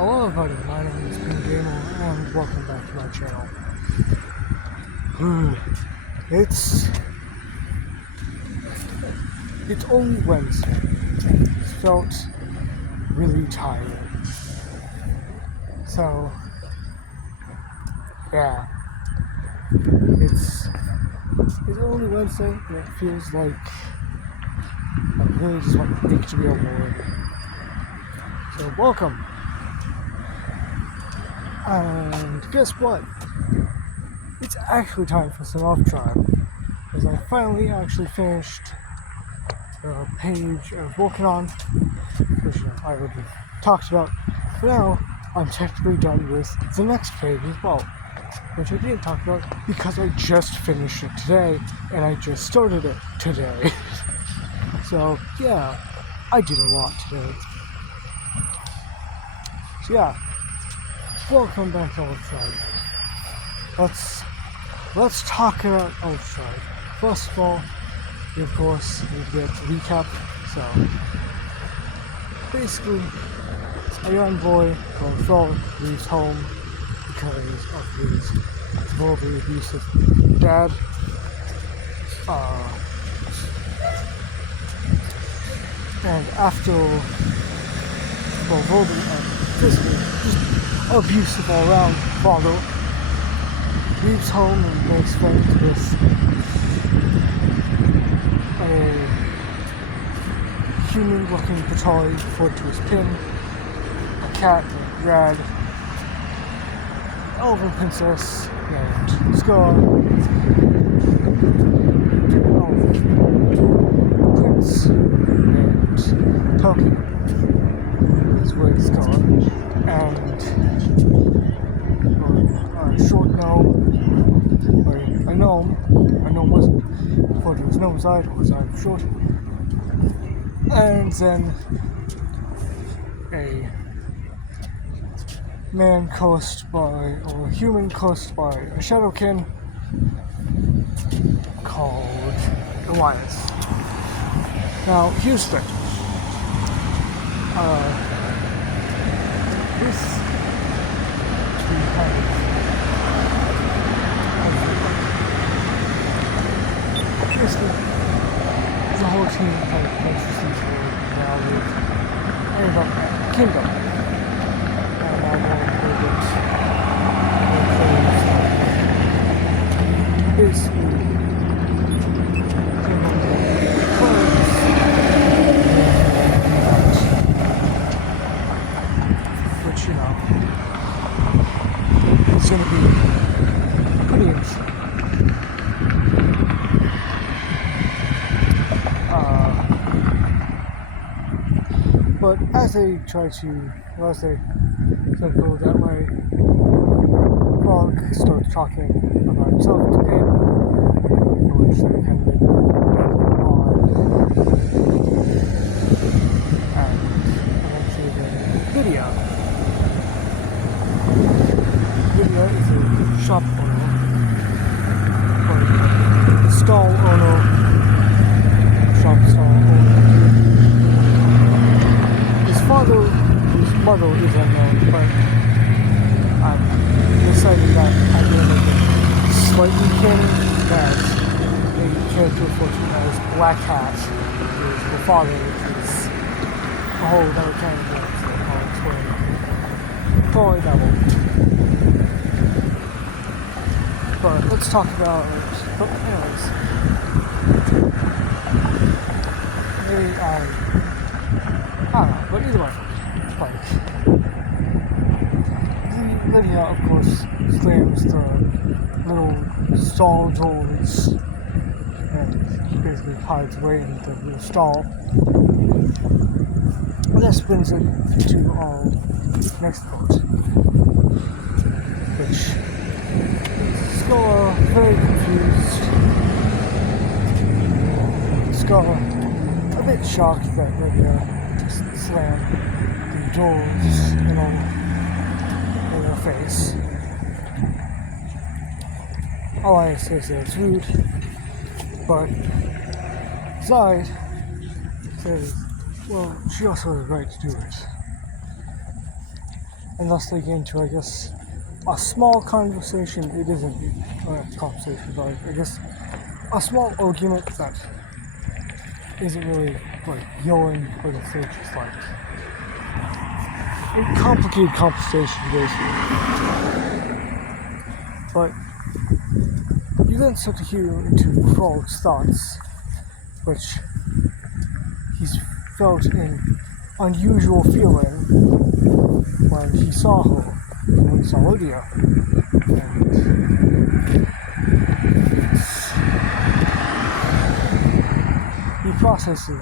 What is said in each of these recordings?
Hello everybody, my name is Pin Gamer and welcome back to my channel. It's only Wednesday and it felt really tired. So yeah, it's only Wednesday and it feels like I really just want Nick to be on board. So welcome. And guess what? It's actually time for some off tribe, because I finally actually finished the page I was working on, which I already talked about. But now I'm technically done with the next page as well, which I didn't talk about because I just finished it today and I just started it today. So yeah, I did a lot today. So yeah. Welcome back to Ultrastrike. Let's talk about Ultrastrike. First of all, we of course need to get a recap. So basically, a young boy called Thor leaves home because of his verbally abusive dad. And after verbally and physically just abusive all around, father leaves home and makes friends with a human-looking Patari referred to as Pin, a cat named Rad, an elven princess named Scar, an elven prince named Toki, is where it's gone, and a short gnome, or a gnome wasn't referred to as gnome side, or side short, and then a man cursed by, or a human cursed by a shadowkin called Elias. Now, here's the thing. This basically, the whole team kind of makes the season now with ended up at Kingdom. And now going to go get basically Kingdom which, you know, it's going to be pretty interesting. But as they sort of go that way, Frog starts talking about himself to Pin, which they kind of make on, and eventually then Lydia. Lydia is a shop owner, or a stall owner, shop stall owner. His mother is unknown, but I'm deciding that I'm going to make it slightly canon that a character referred to as Black Hat is the father, which is a whole other canon that I'll explain. Probably that won't. But let's talk about it. But anyways, I don't know, but either way, like, Lydia, of course, slams the little stall doors and basically hides away into the little stall. And this brings it to our next part, which Scar, very confused. Scar, a bit shocked that Lydia slam the doors, in her face. Elias says that it's rude, but Zide says, well, she also has the right to do it. unless they get into, I guess, a small conversation. It isn't a conversation, but I guess a small argument that isn't really like yelling, but it's just like a complicated conversation, basically. But you then start to hear into Frog's thoughts, which he's felt an unusual feeling when he saw her, when he saw Lydia. And he processes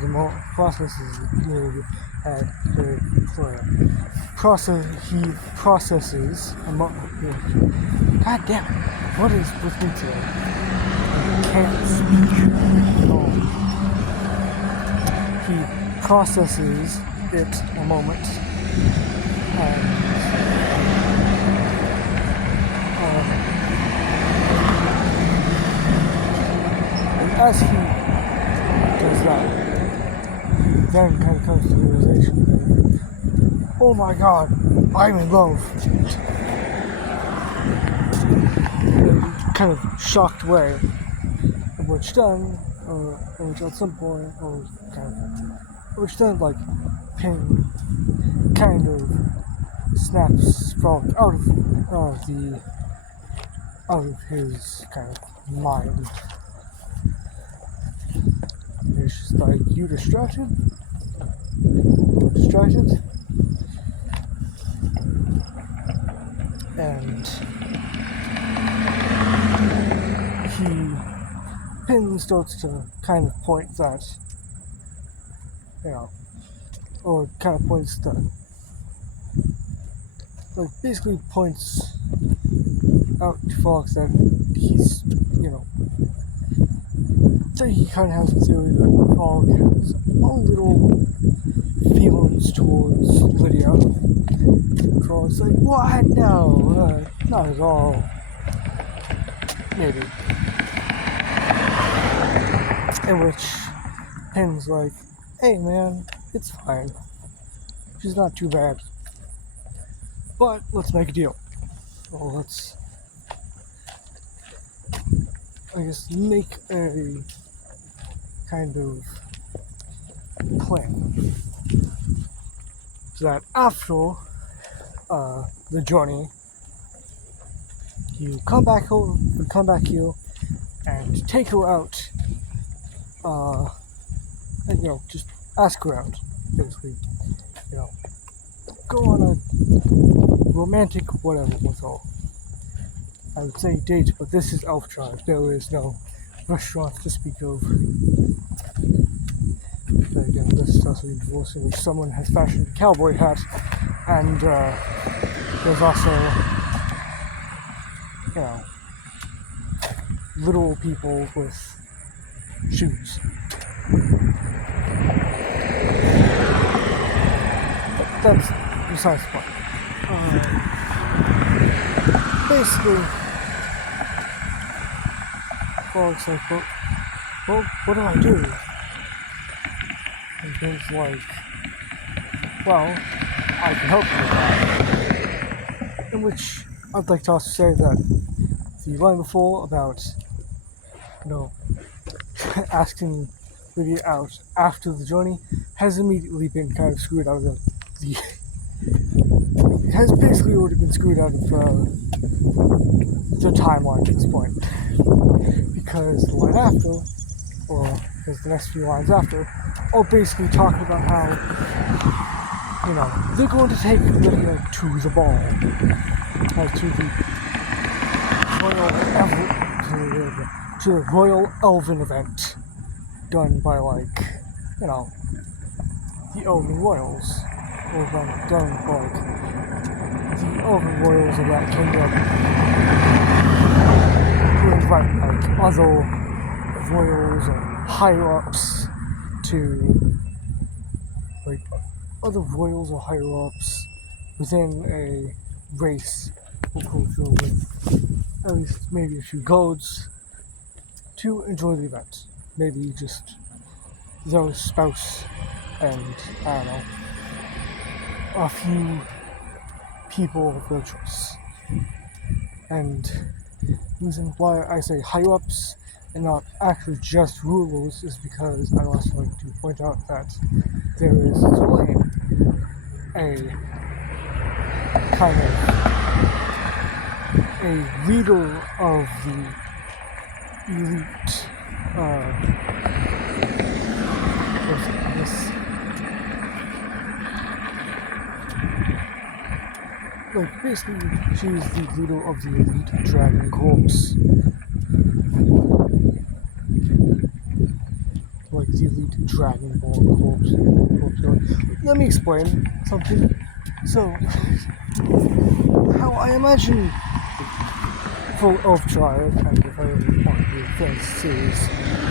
God damn it, what is with me today? I can't speak at all. He processes it a moment, and as he does that, he then kind of comes to the realization, oh my god, I'm in love. In a kind of shocked way, which then, which at some point, which then, like, kind of snaps Frog out of his kind of mind. It's just like, you distracted? You're distracted? And Pin starts to kind of point that, or kind of points that, like, basically points out to Fox that he's, that he kind of has a theory that Frog has a little feelings towards Lydia. Frog's like, what? No, not at all. Maybe. In which Pin's like, hey man, it's fine. She's not too bad. But let's make a deal. Well, let's, I guess, make a kind of plan. So that after the journey, you come back here and take her out, and just ask her out, basically, go on a romantic whatever with her. I would say date, but this is Elf Tribe. There is no restaurants to speak of. But again, this is also a divorce in which someone has fashioned a cowboy hat, and there's also, little people with shoes. But that's besides the point. Basically, Frog's like, well, what do I do? And Ben's like, well, I can help you with that. In which I'd like to also say that the line before about, asking Lydia out after the journey has immediately been kind of screwed out of has basically already been screwed out of the timeline at this point. Because the line after, or because the next few lines after, are basically talking about how, they're going to take Lydia to the ball, to the Royal Elven event done by, the Elven Royals, or done by, the Elven Royals of that kingdom, who invite, other royals or higher-ups to, other royals or higher-ups within a race or culture with at least maybe a few gods to enjoy the event. Maybe just their spouse and, I don't know, a few people of their choice. And the reason why I say higher ups and not actually just rulers is because I'd also like to point out that there is Zelene, a kind of a leader of the elite basically she's the leader of the elite dragon corps. Like the elite Dragonborn corps. Let me explain something. So, how I imagine for Elf Triad, and if I really want to do a fantasy series,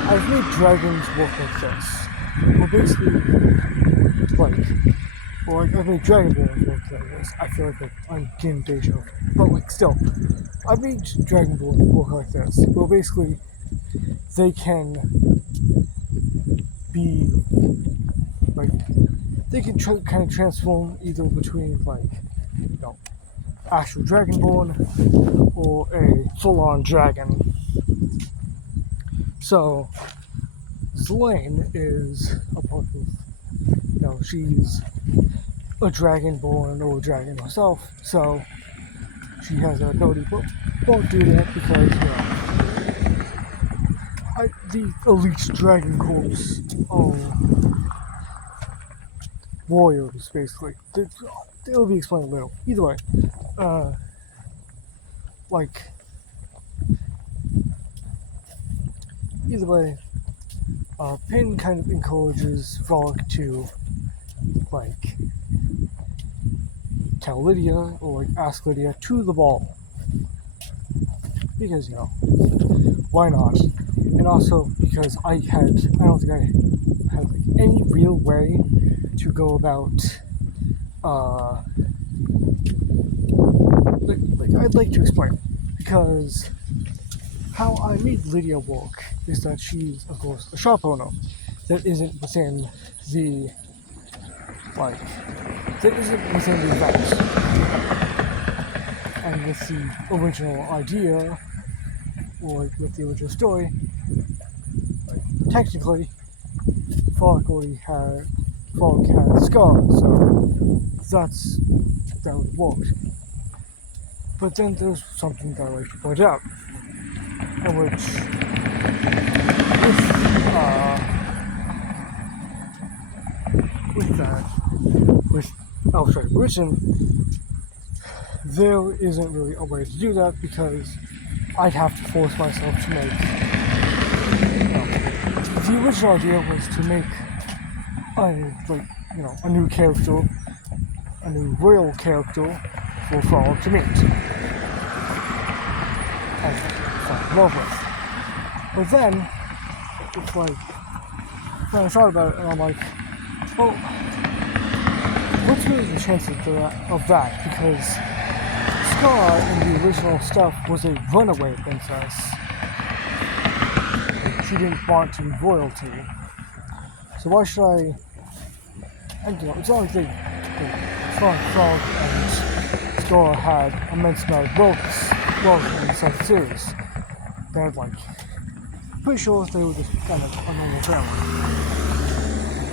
I've made dragons work like this. Well, basically, I've made Dragonborn work like this. I feel like I'm getting deja vu. But, still, I've made Dragonborn work like this. Well, basically, they can be, they can kind of transform either between, actual Dragonborn or a full-on dragon. So, Zelene is a part of, she's a Dragonborn or a dragon herself, so she has an ability, but won't do that because, the elite dragon corps are warriors, basically. They'll be explained later. Either way, Pin kind of encourages Frolic to, tell Lydia or ask Lydia to the ball. Because, why not? And also because I don't think I had any real way to go about, I'd like to explain. Because how I made Lydia work is that she's, of course, a shop owner that isn't within the, event. And with the original idea, or with the original story, technically, Frolic had Scar, so that would work. But then there's something that I like to point out, in which, with Elf Triad Origin, there isn't really a way to do that because I'd have to force myself to make. The original idea was to make a new character, a new royal character for Frolic to meet and fall in love with. But then, it's when I thought about it, and I'm like, well, what's really the chances of that? Because Scar in the original stuff was a runaway princess. She didn't want to be royalty. So why should I? And it's not like Frog and Scar had immense amount of wealth in the second series. They had pretty sure they were just kind of a normal family.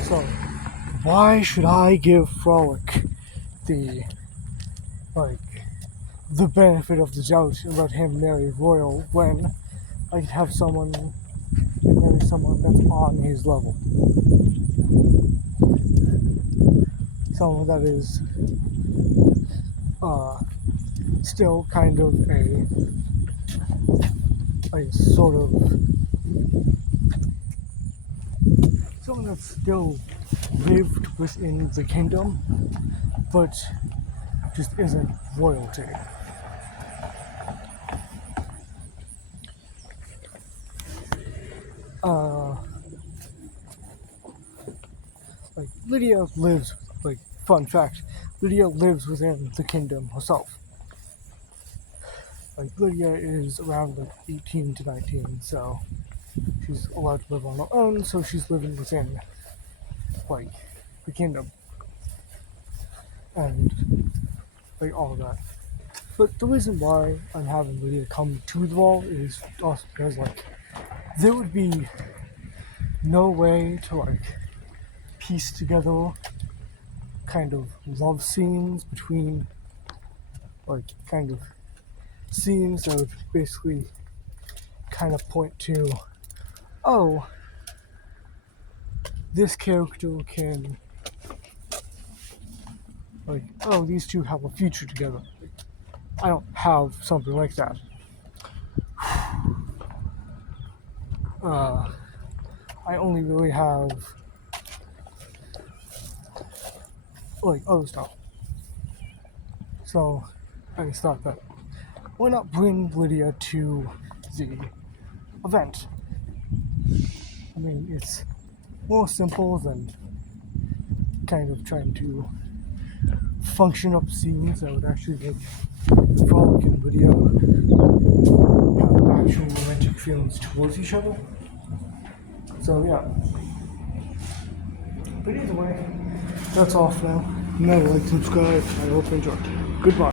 So why should I give Frolic the benefit of the doubt and let him marry Royal when I could have marry someone that's on his level? Someone that is still kind of someone that still lived within the kingdom, but just isn't royalty. Lydia lives, fun fact, Lydia lives within the kingdom herself. Lydia is around 18 to 19, so she's allowed to live on her own, so she's living within, the kingdom. And, like all of that. But the reason why I'm having Lydia come to the ball is also because like there would be no way to like piece together kind of love scenes between like kind of scenes that would basically kind of point to, oh, this character can like, oh, these two have a future together. I don't have something like that. I only really have like other stuff. So I just thought that why not bring Lydia to the event? I mean, it's more simple than kind of trying to function up scenes that would actually make Frolic and Lydia have actual romantic feelings towards each other. So yeah. But either way, that's all for now. Remember, like, subscribe. I hope you enjoyed. Goodbye.